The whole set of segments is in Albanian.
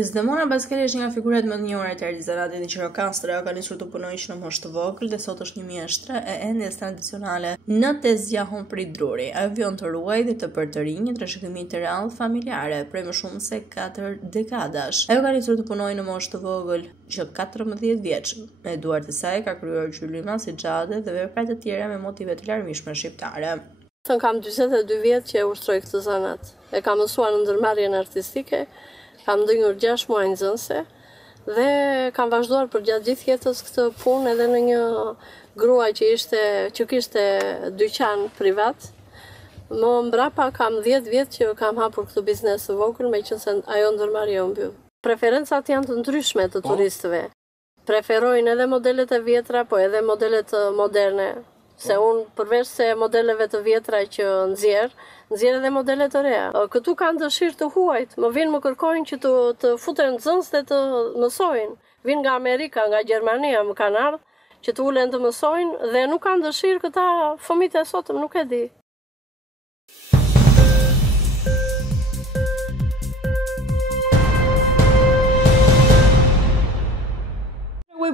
Desdemona Baskeli është një nga figurat më të njohura të artizanatit në Qirokastër. Ajo ka nisur të punojë që në moshë të vogël dhe sot është një mjeshtre e endjes tradicionale në tezgahun prit druri. Ajo vjen të ruaj dhe të përtërinj një trashëgimi të rrallë familjare prej më shumë se 4 dekadash. Ajo ka nisur të punojë në moshë të vogël që 14 vjeç. Me duart e saj ka krijuar gjylyma si xhade dhe vepra të tjera me motive të larmishme shqiptare. Kam 42 vjet që e ushtroj këtë zanat. E kam mësuar në ndërmarrjen artistike. Kam ndënjur 6 muaj nxënëse dhe kam vazhduar për gjatë gjithë jetës këtë punë edhe në një gruaj që kishte dyqan privat. Më mbrapa kam 10 vjet që kam hapur këtë biznes të vogël, meqense ajo ndërmarrje u mbyll. Preferencat janë të ndryshme të turistëve. Preferojnë edhe modelet e vjetra, po edhe modelet moderne. Se unë përveç se modeleve të vjetra që nxjerr edhe modele të reja. Këtu kanë dëshirë të huajt, më vinë më kërkojnë që të futen nxënës dhe të mësojnë. Vinë nga Amerika, nga Gjermania, më kanë ardhur që të ulen të mësojnë dhe nuk kanë dëshirë këta fëmijët e sotëm, nuk e di.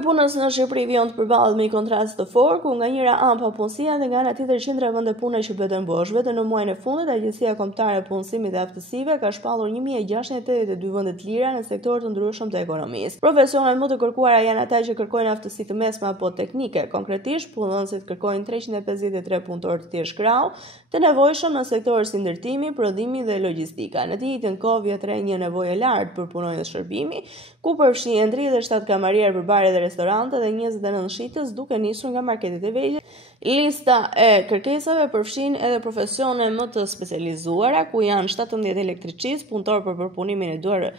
Punës në Shqipëri vjen të përballet me një kontrast të fortë, ku nga njëra anë papunësia dhe nga ana tjetër qendra vende pune që bëhen bosh. Vetëm në muajin e fundit Agjencia Kombëtare e Punësimit dhe Aftësive ka shpallur 1682 vende të lira në sektorë të ndryshëm të ekonomisë. Profesionet më të kërkuara janë ata që kërkojnë aftësi të mesme apo teknike. Konkretisht, punëdhënësit kërkojnë 353 punëtorë të thjeshtë krau, të nevojshëm në sektorë si ndërtimi, prodhimi dhe logjistika. Në të njëjtën kohë vjet re një nevojë e lartë për punonjës shërbimi, ku përfshihen 37 kamarier për bare dhe restorante dhe 29 shitës, duke nisur nga marketet e vegjël. Lista e kërkesave përfshin edhe profesione më të specializuara, ku janë 17 elektricist, punëtor për përpunimin e duar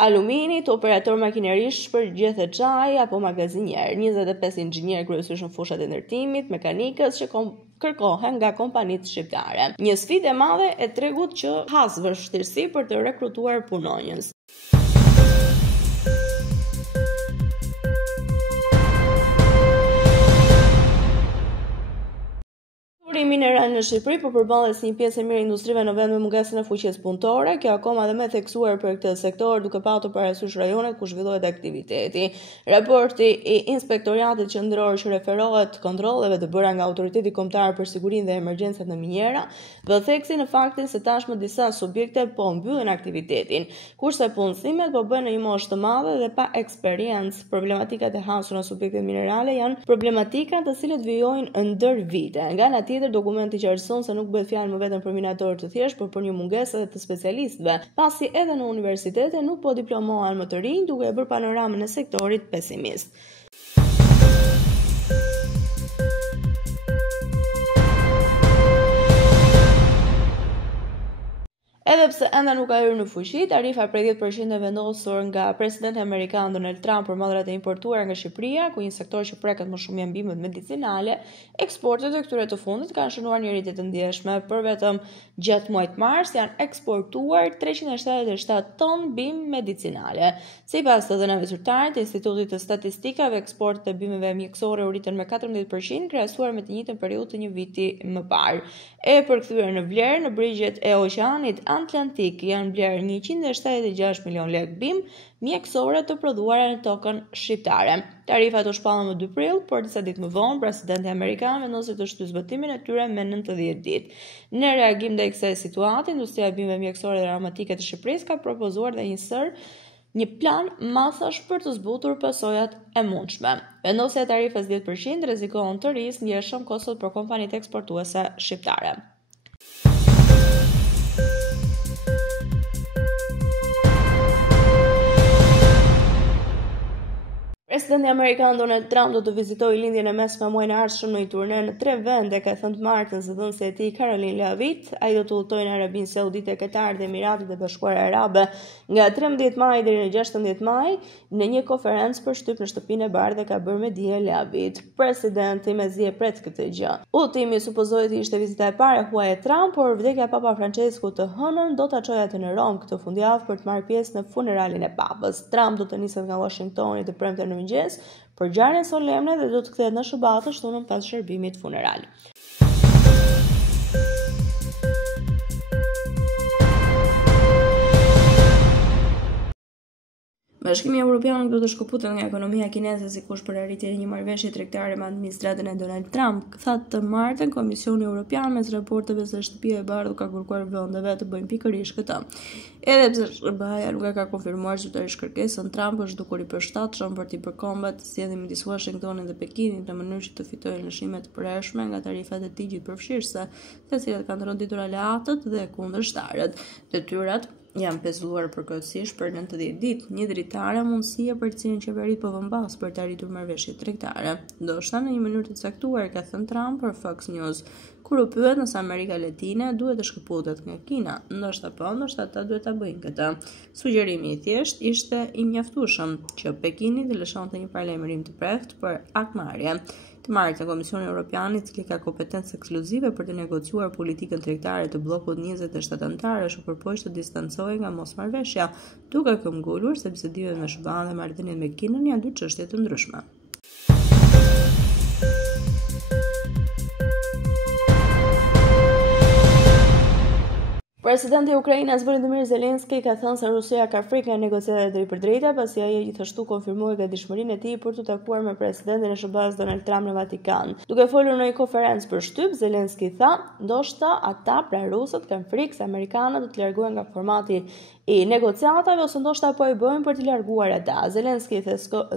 aluminit, operator makinerish për gjethe çaj apo magazinier, 25 inxhinier kryesisht në fushat e ndërtimit, mekanikës që kërkohen nga kompanitë shqiptare. Një sfidë e madhe e tregut që has vështirësi për të rekrutuar punonjës. Mineral në Shqipëri po përballet si një pjesë e mirë industrive në vend me mungesën e fuqisë punëtore, kjo akoma dhe më theksuar për këtë sektor duke patur parasysh rajonet ku zhvillohet aktiviteti. Raporti I Inspektoratit Qendror që referohet kontrolleve të bëra nga Autoriteti Kombëtar për Sigurinë dhe Emergjencat në Minjera, vë theksi në faktin se tashmë disa subjekte po mbyllen aktivitetin, kurse punësimet po bëhen në një moshë të madhe dhe pa eksperiencë. Problematikat e hasura në subjektet minerale janë problematika të cilët vijojnë ndër vite. Nga ana tjetër, dokumenti qartëson se nuk bëhet fjalë më vetëm për minatorë të thjeshtë, por për një mungesë edhe të specialistëve, pasi edhe në universitete nuk po diplomohen më të rinj, duke e bërë panoramën e sektorit pesimist. Edhe pse enda nuk ka hyrë në fuqi, tarifa prej 10% e vendosur nga presidenti amerikan Donald Trump për madhrat e importuara nga Shqipëria, ku një sektor që preket më shumë janë bimët medicinale, eksportet e këtyre të fundit kanë shënuar një rritje të ndjeshme. Për vetëm gjatë muajit mars janë eksportuar 377 ton bimë medicinale. Sipas të dhënave zyrtare të Institutit të Statistikave, eksportet e bimëve mjekësore u rritën me 14% krahasuar me të njëjtën periudhë të një viti më parë. E përkthyer në vlerë, në brigjet e Oqeanit Atlantik janë blerë 176 milion lekë bimë mjekësore të prodhuara në tokën shqiptare. Tarifat u shpallën më 2 prill, por disa ditë më vonë presidenti amerikan vendosi të shtyjë zbatimin e tyre me 90 ditë. Në reagim ndaj kësaj situate, industria e bimëve mjekësore dhe aromatike të Shqipërisë ka propozuar dhe një plan masash për të zbutur pasojat e mundshme. Vendosja e tarifës 10% rrezikon të rrisë ndjeshëm kostot për kompanitë eksportuese shqiptare. Presidenti amerikan Donald Trump do të vizitojë lindjen e mesme muajin e ardhshëm në një turne në 3 vende, ka thënë të martën zëdhënësi e tij Caroline Leavitt. Ai do të udhëtojë në Arabinë Saudite, Katar dhe Emiratet e Bashkuara Arabe nga 13 maj deri në 16 maj në një konferencë për shtyp në shtëpinë e bardhë, ka bërë me dije Leavitt. Presidenti mezi e pret këtë gjë. Udhëtimi supozohet të ishte vizita e parë e huaj e Trump, por vdekja e Papa Francesku të hënën do ta çojë atë në Rom këtë fundjavë për të marrë pjesë në funeralin e Papës. Trump do të niset nga Washingtoni të premten në mëngjes për ngjarjen solemne dhe do të kthehet në Shëbatë shtunën pas shërbimit funeral. Bashkimi Evropian do të shkëputet nga ekonomia kineze sikush për arritjen e një marrëveshje tregtare me administratën e Donald Trump. Thatë të martën, Komisioni Evropian mes raporteve se Shtëpia e Bardhë ka kërkuar vendeve të bëjnë pikërisht këtë. Edhe pse SBA-ja nuk e ka konfirmuar zyrtarisht kërkesën, Trump është dukur i përshtatshëm për të përkombët zgjedhjen midis Washingtonit dhe Pekinit në mënyrë që të fitojë lëshime të përhershme nga tarifat e ligjit përfshirëse, të cilat kanë rënditur aleatët dhe kundërshtarët. Detyrat janë pezulluar përkohësisht për 90 ditë, një dritare mundësia për të cilën qeverit po vën basë për të arritur marrëveshje tregtare. Ndoshta në një mënyrë të caktuar, ka thënë Trump për Fox News. Kur u pyet nëse Amerika Latine duhet të shkëputet nga Kina, ndoshta po, ndoshta ata duhet ta bëjnë këtë. Sugjerimi i thjesht ishte i mjaftueshëm që Pekini të lëshonte një paralajmërim të prehtë për akmarrje. Të martën, Komisioni Evropian, i cili ka kompetencë ekskluzive për të negociuar politikën tregtare të bllokut 27 anëtarësh, u përpoq të distancohej nga mosmarrveshja, duke këmbgulur se bisedimet me SBA dhe marrëdhëniet me Kinën janë dy çështje të ndryshme. Presidenti i Ukrainës Volodymyr Zelensky ka thënë se Rusia ka frikë nga negociatat e drejtpërdrejta, pasi ai gjithashtu konfirmoi gatishmërinë e tij për të takuar me presidentin e SBA-s Donald Trump në Vatikan. Duke folur në një konferencë për shtyp, Zelensky tha, ndoshta ata pra rusët kanë frikë se amerikanët do të largohen nga formati i negociatave ose ndoshta po e bëjnë për të larguar ata. Zelensky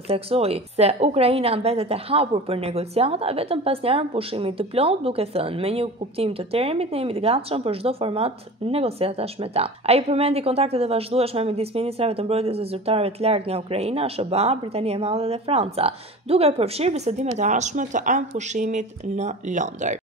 theksoi se Ukraina mbetet e hapur për negociata vetëm pas një pushimi të plotë, duke thënë, me një kuptim të termit ne jemi të gatshëm për çdo format negociatash me ta. Ai përmendi kontaktet e vazhdueshme midis ministrave të mbrojtjes dhe zyrtarëve të lartë nga Ukraina, SBA, Britania e Madhe dhe Franca, duke përfshirë bisedimet e ardhshme të armëpushimit në Londër.